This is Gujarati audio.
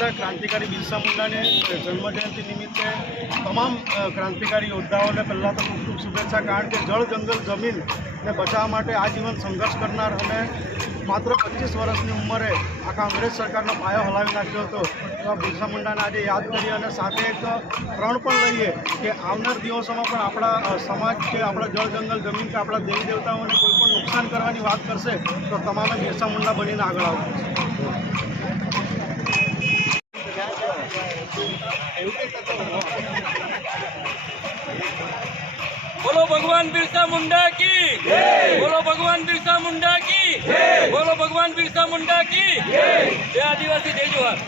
આપણે ક્રાંતિકારી બિરસા મુંડાની જન્મજયંતિ નિમિત્તે તમામ ક્રાંતિકારી યોદ્ધાઓને પહેલાં તો ખૂબ ખૂબ શુભેચ્છા, કારણ કે જળ જંગલ જમીનને બચાવવા માટે આજીવન સંઘર્ષ કરનાર અને માત્ર 25 વર્ષની ઉંમરે આખા અંગ્રેજ સરકારનો પાયો હલાવી નાખ્યો હતો એવા બિરસા મુંડાને આજે યાદ કરીએ અને સાથે એક પ્રણ પણ લઈએ કે આવનાર દિવસોમાં પણ આપણા સમાજ કે આપણા જળ જંગલ જમીન કે આપણા દેવી દેવતાઓને કોઈ પણ નુકસાન કરવાની વાત કરશે તો તમામે બિરસા મુંડા બનીને આગળ આવશે। बोलो भगवान बिरसा मुंडा की जय, बोलो भगवान बिरसा मुंडा की जय, बोलो भगवान बिरसा मुंडा की जय। जय आदिवासी जय जोहार।